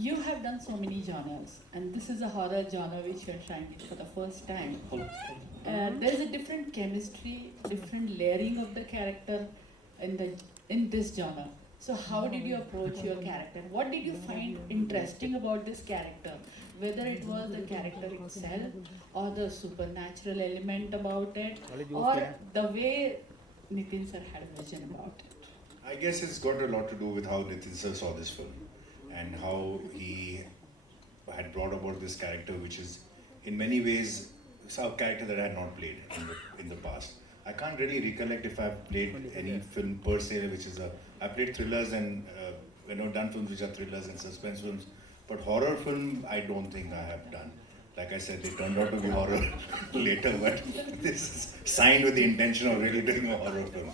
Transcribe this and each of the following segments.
You have done so many genres, and this is a horror genre which you're trying it for the first time. There's a different chemistry, different layering of the character in this genre. So how did you approach your character? What did you find interesting about this character? Whether it was the character itself, or the supernatural element about it, or the way Nitin sir had a vision about it. I guess it's got a lot to do with how Nitin sir saw this film and how he had brought about this character, which is in many ways a character that I had not played in the past. I can't really recollect if I've played any film per se, which is I played thrillers and done films which are thrillers and suspense films, but horror film I don't think I have done. Like I said, it turned out to be horror later, but this is signed with the intention of really doing a horror film.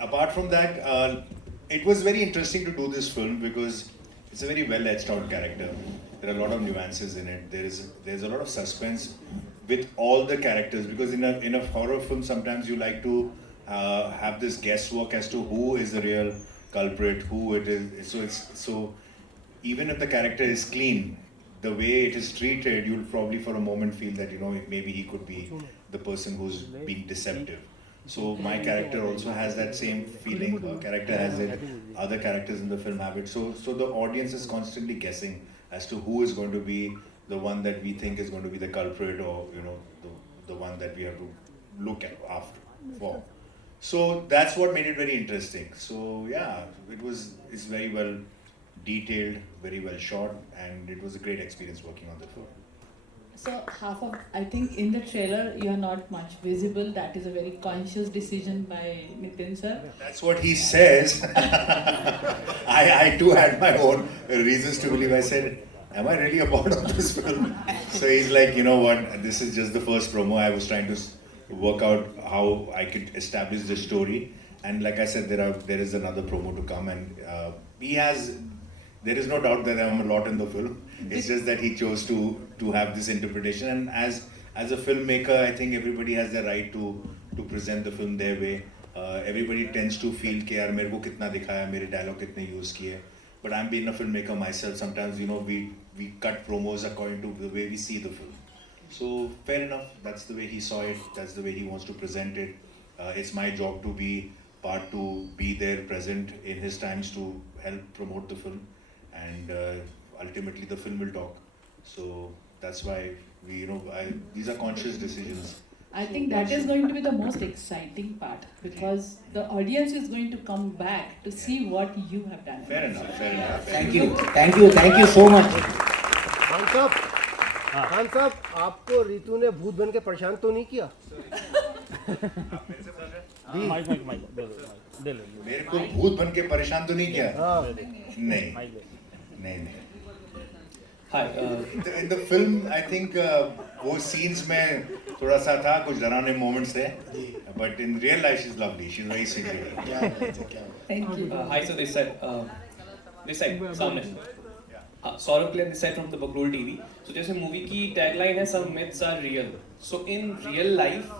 Apart from that, it was very interesting to do this film because it's a very well etched out character. There are a lot of nuances in it. There's a lot of suspense with all the characters, because in a horror film sometimes you like to have this guesswork as to who is the real culprit, who it is. So even if the character is clean, the way it is treated, you'll probably for a moment feel that maybe he could be the person who's being deceptive. So my character also has that same feeling. Our character has it. Other characters in the film have it. So the audience is constantly guessing as to who is going to be the one that we think is going to be the culprit, or the one that we have to look at for. So that's what made it very interesting. So yeah, it's very well detailed, very well shot, and it was a great experience working on the film. So I think in the trailer you are not much visible. That is a very conscious decision by Nitin sir. That's what he says. I too had my own reasons to believe. I said, am I really a part of this film? So he's like, you know what, this is just the first promo. I was trying to work out how I could establish the story. And like I said, there is another promo to come, and there is no doubt that I'm a lot in the film. It's just that he chose to have this interpretation, and as a filmmaker, I think everybody has the right to present the film their way. Everybody tends to feel कि यार मेरे को कितना दिखाया, मेरे dialogue कितने use किए. But I'm being a filmmaker myself. Sometimes we cut promos according to the way we see the film. So fair enough. That's the way he saw it. That's the way he wants to present it. It's my job to be there, present in his times to help promote the film. And ultimately the film will talk. So that's why these are conscious decisions. I think that is going to be the most exciting part, because the audience is going to come back to see what you have done. Fair enough. Thank you so much. Khan साहब, आपको रितु ने भूत बन के परेशान तो नहीं किया? मेरे को भूत बन के परेशान तो नहीं किया? नहीं. Hi. In the film, I think वो scenes में थोड़ा सा था, कुछ डरावने moments थे, but in real life she's lovely. She's very sweet lady. Thank you. Hi, so this side, सामने. Saurabh Glenn, this side from the Bakrol TV. So जैसे मूवी की टैगलाइन है some myths are real. So in real life,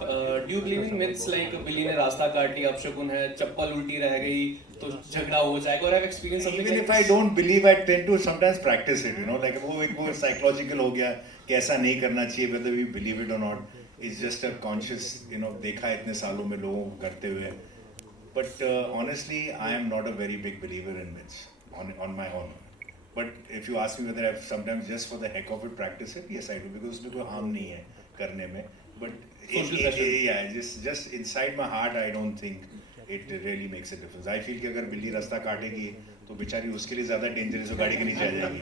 do you believe in myths like बिल्ली ने रास्ता काट लिया, अपशकुन है, चप्पल उल्टी रह गई तो झगड़ा हो जाएगा, और I've experienced something Even like if I don't believe, I tend to sometimes practice it. You know, like वो psychological हो गया कि ऐसा नहीं करना चाहिए, whether we believe it or not. It's just a conscious, you know, देखा है इतने सालों में लोगों को करते हुए. But honestly, I am not a very big believer in myths on my own. But if you ask me whether I've sometimes just for the heck of it practice it, yes I do, because उसमें कोई harm नहीं है करने में. But yeah, just inside my heart, I don't think it really makes a difference. I feel कि अगर बिल्ली रास्ता काटेगी तो बेचारी उसके लिए ज़्यादा डेंजरस हो, गाड़ी के नीचे आ जाएगी.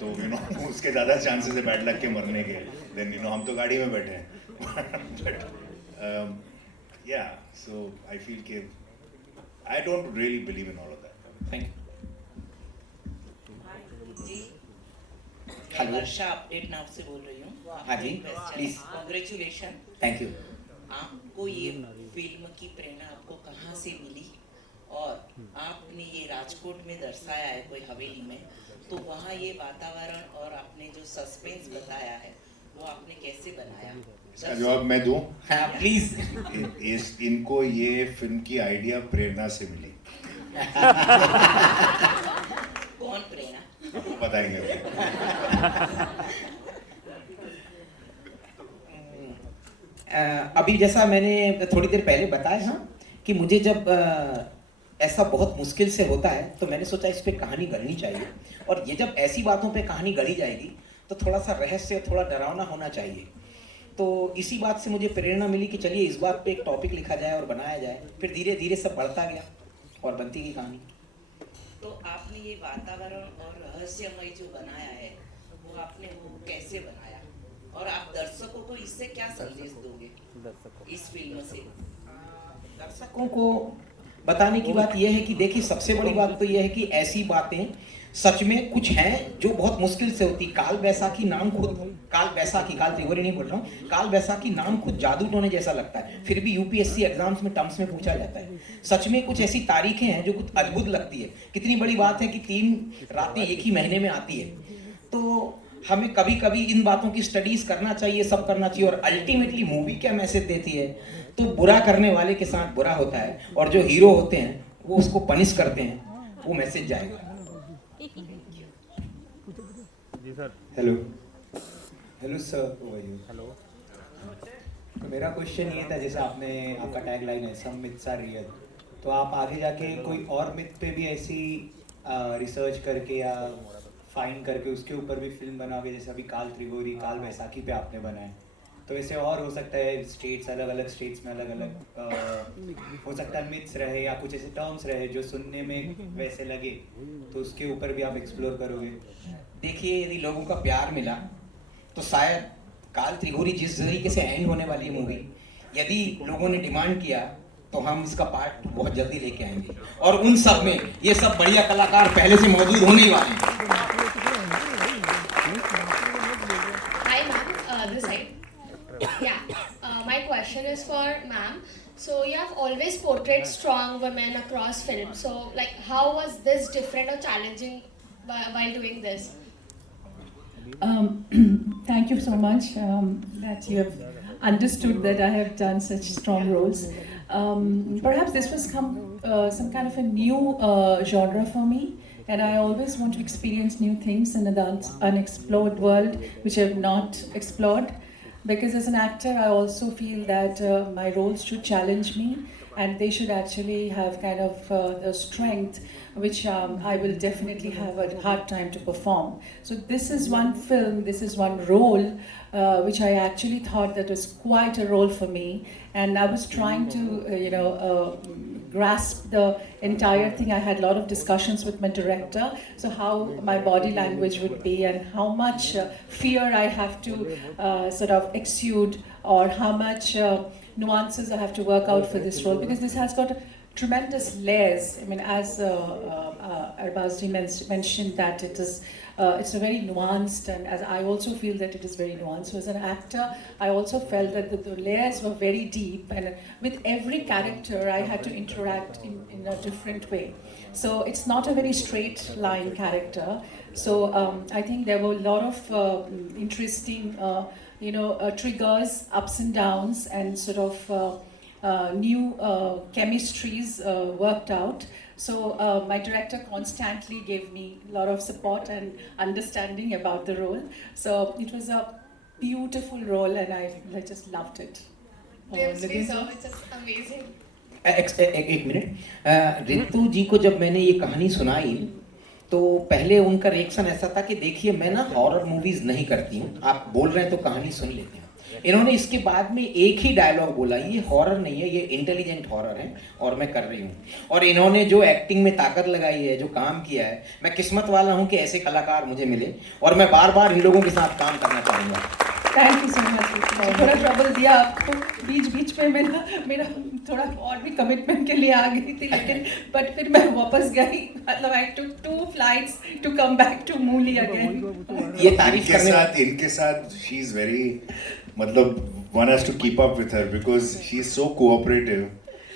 तो you know उसके ज़्यादा chances है बैड लग के मरने के. Then you know हम तो गाड़ी में बैठे हैं. But yeah, so I feel कि I don't really believe in all of that. Thank you. जी, मैं हेलो। वर्षा अपडेट नाउ से बोल रही हूँ. हाँ जी, please. कांग्रेचुलेशन. Thank you. आपको ये फिल्म की प्रेरणा आपको कहाँ से मिली, और आपने ये राजकोट में दर्शाया है कोई हवेली में, तो वहाँ ये वातावरण और आपने जो सस्पेंस बताया है वो आपने कैसे बनाया? इसका जवाब मैं दूं? हाँ, please. इनको ये फिल्म की आइडिया प्रेरणा से मिली. कौन प्रेरणा? बताएंगे अभी. अभी जैसा मैंने थोड़ी देर पहले बताया हाँ कि मुझे जब ऐसा बहुत मुश्किल से होता है तो मैंने सोचा इस पे कहानी गढ़नी चाहिए, और ये जब ऐसी बातों पे कहानी गढ़ी जाएगी तो थोड़ा सा रहस्य, थोड़ा डरावना होना चाहिए. तो इसी बात से मुझे प्रेरणा मिली कि चलिए इस बात पे एक टॉपिक लिखा जाए और बनाया जाए. फिर धीरे धीरे सब बढ़ता गया और बनती गई कहानी. तो आपने ये वातावरण और रहस्यमय जो बनाया है वो आपने वो कैसे बनाया, और आप दर्शकों को इससे क्या संदेश दोगे इस फिल्म से? दर्शकों को बताने की बात यह है कि देखिए सबसे बड़ी बात तो यह है कि ऐसी बातें सच में कुछ हैं जो बहुत मुश्किल से होती. काल बैसाखी नाम खुद, काल त्रिपुरी नहीं बोल रहा हूँ, काल बैसाखी नाम खुद जादू टोने जैसा लगता है, फिर भी यूपीएससी एग्जाम्स में टर्म्स में पूछा जाता है. सच में कुछ ऐसी तारीखें हैं जो कुछ अद्भुत लगती है. कितनी बड़ी बात है कि 3 रातें एक ही महीने में आती है. तो हमें कभी कभी इन बातों की स्टडीज करना चाहिए, सब करना चाहिए. और अल्टीमेटली मूवी क्या मैसेज देती है, तो बुरा करने वाले के साथ बुरा होता है, और जो हीरो होते हैं वो उसको पनिश करते हैं, वो मैसेज जाएगा. Hello sir, hello. तो मेरा क्वेश्चन ये था, जैसे आपका टैग लाइन है सम मिथ्स आर रियल, तो आप आगे जाके कोई और मिथ पे भी ऐसी रिसर्च करके या फाइंड करके उसके ऊपर भी फिल्म बनाओगे, जैसे अभी काल त्रिपुरी, काल बैसाखी पे आपने बनाए, तो ऐसे और हो सकता है स्टेट्स, अलग अलग स्टेट्स में अलग अलग हो सकता है मिथ्स रहे या कुछ ऐसे टर्म्स रहे जो सुनने में वैसे लगे, तो उसके ऊपर भी आप एक्सप्लोर करोगे. देखिए यदि लोगों का प्यार मिला तो शायद काल त्रिपुरी जिस तरीके से एंड होने वाली मूवी, यदि लोगों ने डिमांड किया तो हम इसका पार्ट बहुत जल्दी लेके आएंगे, और उन सब में ये सब बढ़िया कलाकार पहले से मौजूद होने ही वाले हैं. Hi ma'am, this side. Yeah, my question is for ma'am. So you have always portrayed strong women across film. So like, how was this different or challenging while doing this? Thank you so much that you have understood that I have done such strong roles. Perhaps this was some kind of a new genre for me, and I always want to experience new things in an unexplored world which I have not explored. Because as an actor, I also feel that my roles should challenge me, and they should actually have kind of the strength which I will definitely have a hard time to perform. So this is one film, this is one role which I actually thought that was quite a role for me, and I was trying to grasp the entire thing. I had a lot of discussions with my director, so how my body language would be and how much fear I have to sort of exude, or how much nuances I have to work out for this role, because this has got tremendous layers. I mean, as Arbazji mentioned that it's a very nuanced, and as I also feel that it is very nuanced. So as an actor, I also felt that the layers were very deep, and with every character I had to interact in a different way. So it's not a very straight line character. So I think there were a lot of interesting, triggers, ups and downs, and sort of new chemistries worked out. So my director constantly gave me a lot of support and understanding about the role. So it was a beautiful role, and I just loved it. James, please, it's just amazing. एक minute, Ritu जी को जब मैंने ये कहानी सुनाई तो पहले उनका रिएक्शन ऐसा था कि देखिए मैं ना हॉरर मूवीज नहीं करती हूँ, आप बोल रहे हैं तो कहानी सुन लेते हैं। इन्होंने इसके बाद में एक ही डायलॉग बोला, ये हॉरर नहीं है, ये इंटेलिजेंट हॉरर है और मैं कर रही हूँ। और इन्होंने जो एक्टिंग में ताकत लगाई है, जो काम किया है, मैं किस्मत वाला हूँ कि ऐसे कलाकार मुझे मिले और मैं बार बार इन लोगों के साथ काम करना चाहूँगा। Thank you so much. थोड़ा ट्रबल दिया आपको, बीच में मेरा थोड़ा और भी कमिटमेंट के लिए आ गई थी, लेकिन बट फिर मैं वापस गई। मतलब I took 2 flights to come back to मूली अगेन। ये तारीफ इनके साथ शी इज वेरी, मतलब one has to keep up with her because she is so cooperative.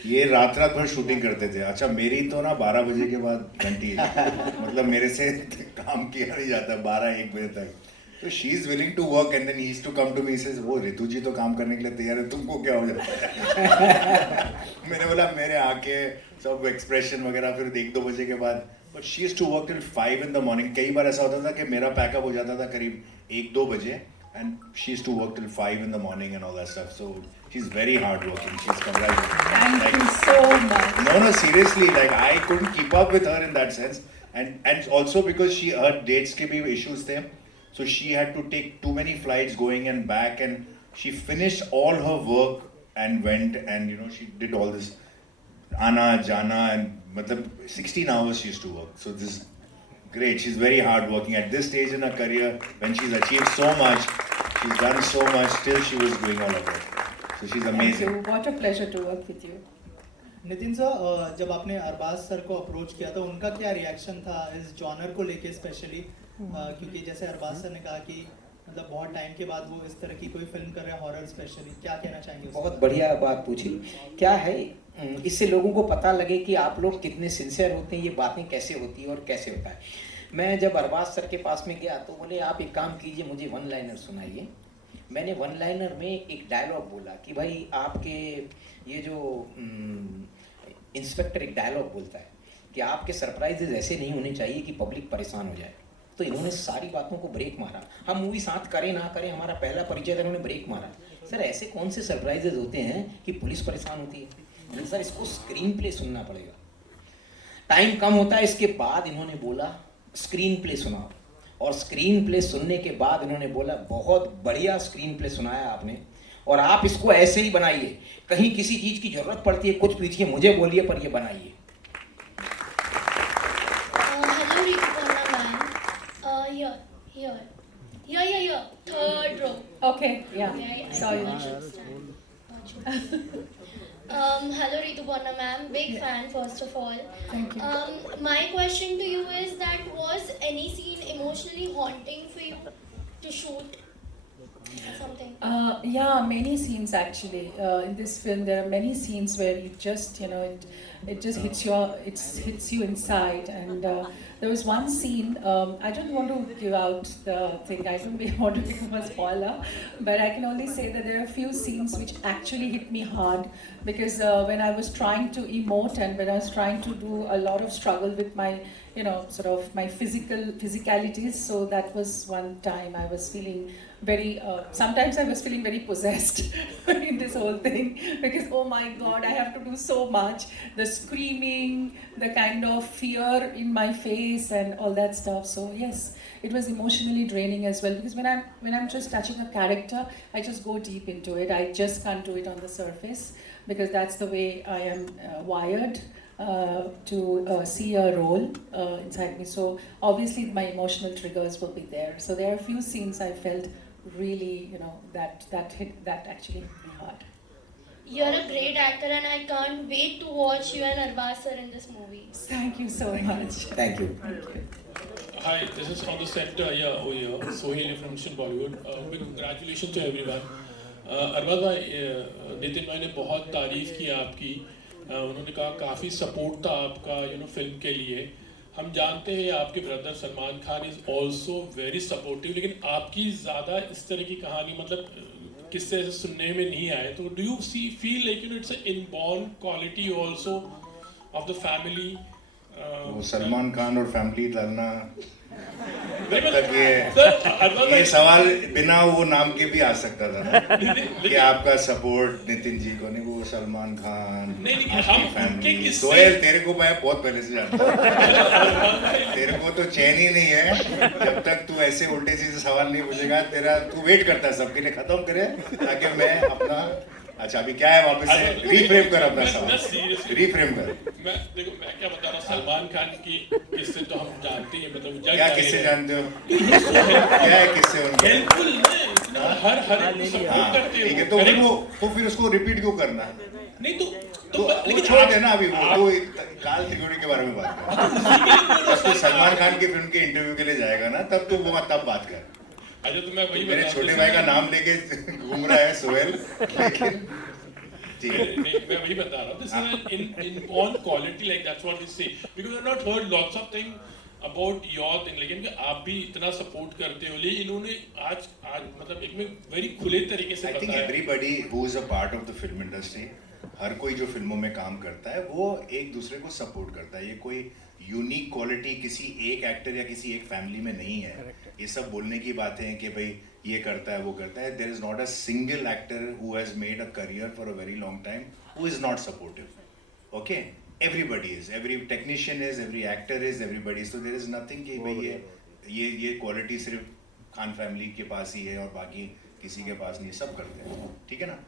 ये रात भर शूटिंग करते थे। अच्छा मेरी तो ना 12 बजे के बाद घंटी मतलब मेरे से काम किया नहीं जाता 12-1 बजे तक। तो she is willing to work and then he is to come to me, says वो रितु जी तो काम करने के लिए तैयार है, तुमको क्या हो जाता है? मैंने बोला मेरे आके सब एक्सप्रेशन वगैरह फिर 1-2 बजे के बाद, but she is to work till 5 in the morning। कई बार ऐसा होता था कि मेरा पैकअप हो जाता था करीब 1-2 बजे and she used to work till 5 in the morning and all that stuff. So she's very hardworking. She's congratulations. Thank you so much. No, seriously, like I couldn't keep up with her in that sense, and also because her dates ke bhi issues the, so she had to take too many flights going and back, and she finished all her work and went, and she did all this Ana Jana, and matlab 16 hours she used to work. So this is great. She's very hardworking at this stage in her career when she's achieved so much. She's done so much. Still, she was doing all of it. So she's amazing. Thank you. What a pleasure to work with you. Nitin sir, जब आपने Arbaaz sir को approach किया तो उनका क्या reaction था इस genre को लेके स्पेशली? क्योंकि जैसे अरबाज सर ने कहा कि मतलब बहुत टाइम के बाद वो इस तरह की कोई फिल्म कर रहे हैं हॉरर स्पेशली, क्या कहना चाहेंगे? बहुत बढ़िया बात पूछी। क्या है, इससे लोगों को पता लगे कि आप लोग कितने सिंसियर होते हैं, ये बातें कैसे होती है और कैसे होता है। मैं जब अरबाज सर के पास में गया तो बोले आप एक काम कीजिए, मुझे 1 लाइनर सुनाइए। मैंने 1 लाइनर में एक डायलॉग बोला कि भाई आपके ये जो इंस्पेक्टर एक डायलॉग बोलता है कि आपके सरप्राइजेज ऐसे नहीं होने चाहिए कि पब्लिक परेशान हो जाए। तो इन्होंने सारी बातों को ब्रेक मारा। हम मूवी साथ करें ना करें, हमारा पहला परिचय था, इन्होंने ब्रेक मारा। सर ऐसे कौन से सरप्राइजेज होते हैं कि पुलिस परेशान होती है? सर इसको स्क्रीन प्ले सुनना पड़ेगा, टाइम कम होता है। इसके बाद इन्होंने बोला स्क्रीन प्ले सुनाओ, और स्क्रीन प्ले सुनने के बाद इन्होंने बोला बहुत बढ़िया स्क्रीन प्ले सुनाया आपने, और आप इसको ऐसे ही बनाइए, कहीं किसी चीज की जरूरत पड़ती है कुछ पूछिए, मुझे बोलिए, पर ये बनाइए। Hello Rituparna ma'am, here, 3rd row. Okay, yeah. Sorry. Hello Rituparna ma'am, big fan first of all. Thank you. My question to you is that was any scene emotionally haunting for you to shoot? Something. Yeah, many scenes actually. In this film, there are many scenes where it just, it just hits you inside. And there was one scene. I don't want to give out the thing. I don't want to become a spoiler, but I can only say that there are a few scenes which actually hit me hard because when I was trying to emote and when I was trying to do a lot of struggle with my, sort of my physicalities. So that was one time I was feeling very, sometimes I was feeling very possessed in this whole thing because oh my god, I have to do so much, the screaming, the kind of fear in my face and all that stuff. So yes, it was emotionally draining as well because when I'm just touching a character, I just go deep into it. I just can't do it on the surface because that's the way I am wired to see a role inside me. So obviously my emotional triggers will be there. So there are a few scenes I felt really, that actually hit me hard. you're a great actor, and I can't wait to watch you and Arbaz sir in this movie. Thank you so much. Thank you Hi, this is from the center over here, Sohail from Mission Bollywood. Big congratulations to everyone. Arbaaz भाई, नितिन भाई ने बहुत तारीफ की आपकी. उन्होंने कहा काफ़ी सपोर्ट था आपका फिल्म के लिए. हम जानते हैं आपके brother Salman Khan is also very supportive, लेकिन आपकी ज़्यादा इस तरह की कहानी मतलब किससे ऐसे सुनने में नहीं आए. तो do you feel like it's inborn quality also of the family? वो सलमान खान और फैमिली डालना नहीं, तक अरबाज ये भाई, सवाल बिना वो नाम के भी आ सकता था ना कि आपका सपोर्ट नितिन जी को नहीं, वो सलमान खान नहीं, लेकिन आपकी हम उनके फैमिली. किस्से- सोहेल, तेरे को मैं बहुत पहले से जानता हूँ. तेरे को तो चैन ही नहीं है जब तक तू ऐसे उल्टे सीधे सवाल नहीं पूछेगा. तेरा तू वेट करता है सबके लिए खत्म करे ताकि मैं अपना. अच्छा अभी क्या है, वापस से रीफ्रेम कर अपना सवाल, रीफ्रेम कर. मैं देखो मैं क्या बता रहा हूँ, सलमान खान की किस्से तो हम जानते हैं, मतलब क्या किससे जानते हो, क्या है किससे उनके? हेल्पफुल हर सपोर्ट हाँ, करते ठीक है. हो. तो फिर वो तो फिर उसको रिपीट क्यों करना है? नहीं तो तो वो लेकिन छोड़ आप- देना अभी. वो तो काल त्रिकोणी के बारे में बात कर. जब तू सलमान खान की फिल्म के इंटरव्यू के लिए जाएगा ना तब तो वो तब बात कर. अच्छा तो मैं वही मेरे बता- छोटे भाई का नाम लेके घूम रहा है सोहेल, लेकिन ठीक है. नहीं, मैं वही बता रहा हूँ. This is an inborn quality, like that's what we say. Because I've not heard lots of things about your thing. लेकिन कि आप भी इतना सपोर्ट करते हो, लेकिन इन्होंने आज मतलब एक में वेरी खुले तरीके से आई थिंक बताया. Everybody who is a part of the film industry, हर कोई जो फिल्मों में काम करता है वो एक दूसरे को सपोर्ट करता है. ये कोई यूनिक क्वालिटी किसी एक एक्टर या किसी एक फैमिली में नहीं है. ये सब बोलने की बातें हैं कि भाई ये करता है वो करता है. There is not a single actor who has made a career for a very long time who is not supportive. Okay, everybody is, every technician is, every actor is, everybody. So there is nothing कि भाई ये quality सिर्फ Khan family के पास ही है और बाकी किसी के पास नहीं. सब करते हैं, ठीक है ना.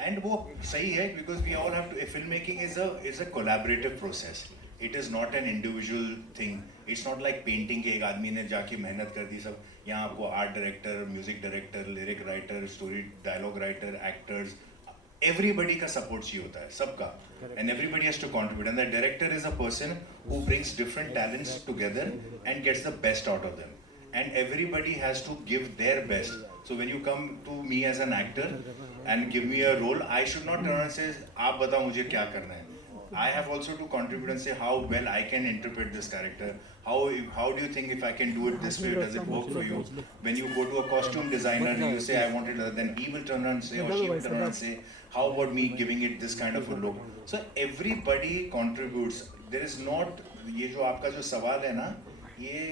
एंड वो सही है because we all have to. Film making is a collaborative process. It is not an individual thing. It's not like painting के एक आदमी ने जाके मेहनत कर दी. सब यहाँ आपको art director, music director, lyric writer, story dialogue writer, actors, everybody का सपोर्ट चाहिए होता है, सबका. And everybody has to contribute. And the director is a person who brings different talents together and gets the best out of them. And everybody has to give their best. So when you come to me as an actor and give me a role, I should not turn and say, "आप बताओ मुझे क्या करना है." I have also to contribute and say how well I can interpret this character. How do you think if I can do it this way, does it work for you? When you go to a costume designer and you say I want it, then he will turn around and say, or she will turn around and say, how about me giving it this kind of a look? So everybody contributes. There is not ये जो आपका जो सवाल है ना, ये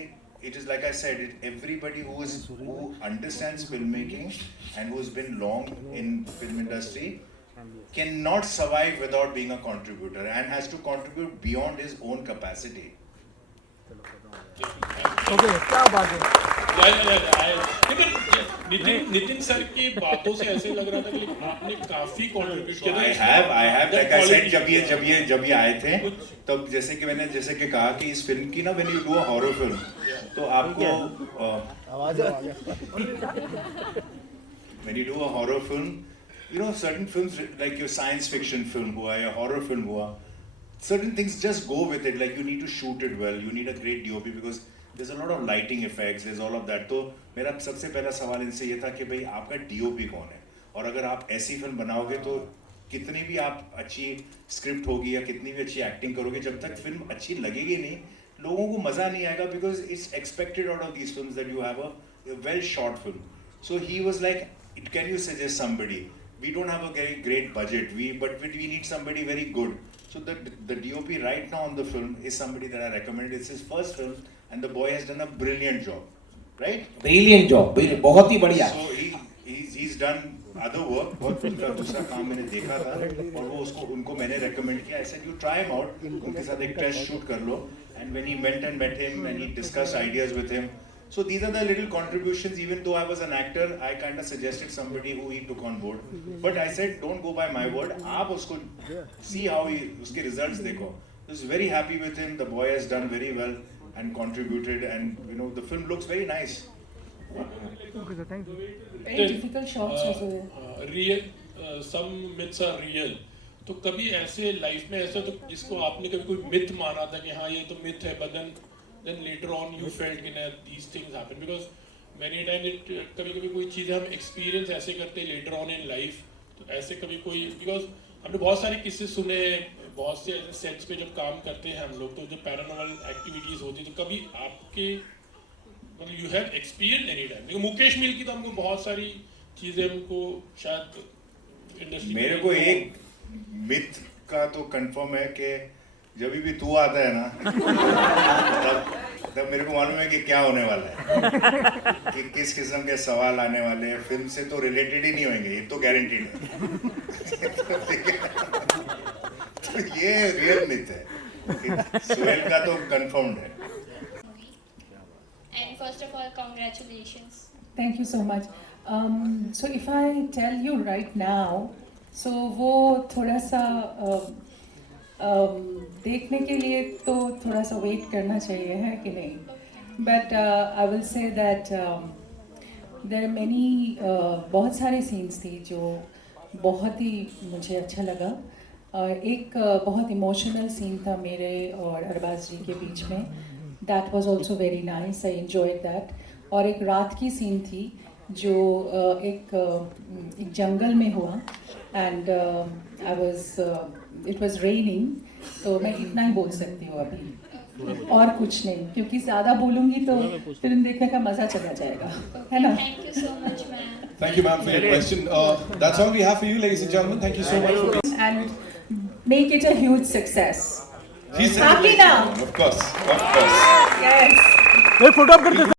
it is like I said, everybody who understands filmmaking and who's been long in film industry cannot survive without being a contributor and has to contribute beyond his own capacity. Okay, क्या बात है. Nitin sir की बातों से ऐसे लग रहा था कि आपने काफी कंट्रीब्यूट So किया. I have like I said, Quality. जब ये आए थे तब जैसे कि कहा कि इस फिल्म की ना when you do a horror film तो आपको आवाज आ गया. when you do a horror film, you know, certain films like your science fiction film हुआ या horror film हुआ, certain things just go with it. Like you need to shoot it well, you need a great DOP because there's a lot of lighting effects, there's all of that. तो मेरा सबसे पहला सवाल इनसे ये था कि भाई आपका DOP कौन है, और अगर आप ऐसी फिल्म बनाओगे तो कितनी भी आप अच्छी स्क्रिप्ट होगी या कितनी भी अच्छी एक्टिंग करोगे, जब तक फिल्म अच्छी लगेगी नहीं, लोगों को मज़ा नहीं आएगा. Because it's expected out of these films that you have a well short film. So he was like, can you suggest somebody? We don't have a very great budget, but we need somebody very good. So the DOP right now on the film is somebody that I recommended. It's his first film and the boy has done a brilliant job, right? Brilliant job, बहुत ही बढ़िया. So he's done other work. बहुत दूसरा काम मैंने देखा था और वो उनको मैंने recommend किया. I said you try him out. उनके साथ एक test shoot कर लो. And when he went and met him and he discussed ideas with him. So these are the little contributions. Even though I was an actor, I kind of suggested somebody who he took on board. But I said, don't go by my word. आप उसको see how उसके results देखो. I was very happy with him. The boy has done very well and contributed, and you know the film looks very nice. Very difficult shots also. some myths are real. तो कभी ऐसे life में ऐसा तो जिसको आपने कभी कोई मिथ माना था कि हाँ ये तो मिथ है, but then later on you felt कि these things happen, because many times कभी कभी कोई चीज़ें हम एक्सपीरियंस ऐसे करते हैं later on in life, तो ऐसे कभी कोई, because हमने बहुत सारे किस्से सुने, बहुत से ऐसे सेट्स पे जब काम करते हैं हम लोग, तो जो पैरानॉर्मल एक्टिविटीज होती है, तो कभी आपके मतलब you have experience any time? देखो मुकेश मिल की तो हमको बहुत सारी चीज़ें हमको शायद इंडस्ट्री मेरे को एक मिथ का तो कंफर्म है कि जब भी तू आता है ना तब मेरे को मालूम है कि क्या होने वाला है, कि किस किस्म के सवाल आने वाले हैं, फिल्म से तो रिलेटेड ही नहीं होंगे, ये तो गारंटीड है। तो ये रियल मिथ है कि सोहेल का तो कंफर्म्ड है। And first of all, congratulations. Thank you so much. So if I tell you right now, so वो थोड़ा सा देखने के लिए तो थोड़ा सा वेट करना चाहिए, है कि नहीं? But I will say that there are many बहुत सारे scenes थी जो बहुत ही मुझे अच्छा लगा। एक बहुत इमोशनल सीन था मेरे और अरबाज जी के बीच में, that was also very nice, I enjoyed that. और एक रात की सीन थी जो एक जंगल में हुआ, and it was raining, तो मैं इतना ही बोल सकती हूँ अभी, और कुछ नहीं, क्योंकि ज़्यादा बोलूँगी तो फिल्म देखने का मज़ा चला जाएगा, है ना? Thank you so much, ma'am. Thank you, ma'am, for your question. That's all we have for you, ladies and gentlemen. Thank you so much for this. And make it a huge success. She's Happy now? Of course, of course. Yes. एक photo आप करते